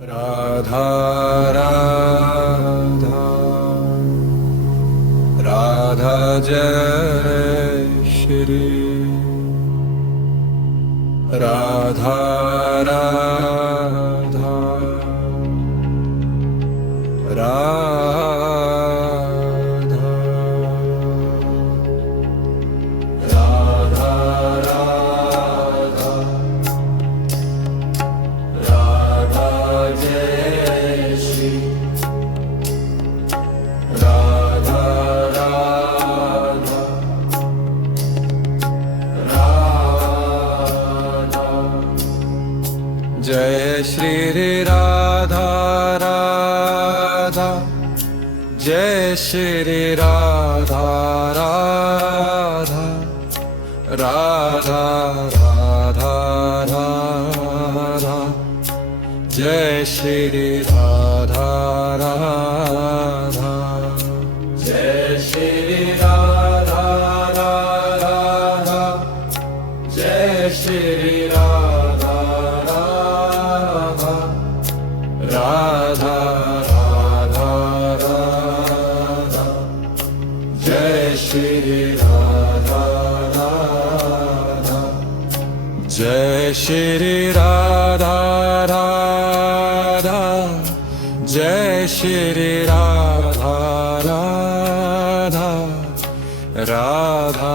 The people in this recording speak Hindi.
राधा राधा राधा जय श्री राधा राधा राधा राधा राधा राधा जय श्री राधा राधा राधा जय श्री राधा राधा जय श्री राधा राधा राधा राधा राधा जय श्री राधा राधा जय श्री राधा राधा जय श्री राधा राधा राधा राधा राधा जय श्री राधा राधा जय श्री राधा राधा जय श्री राधा राधा राधा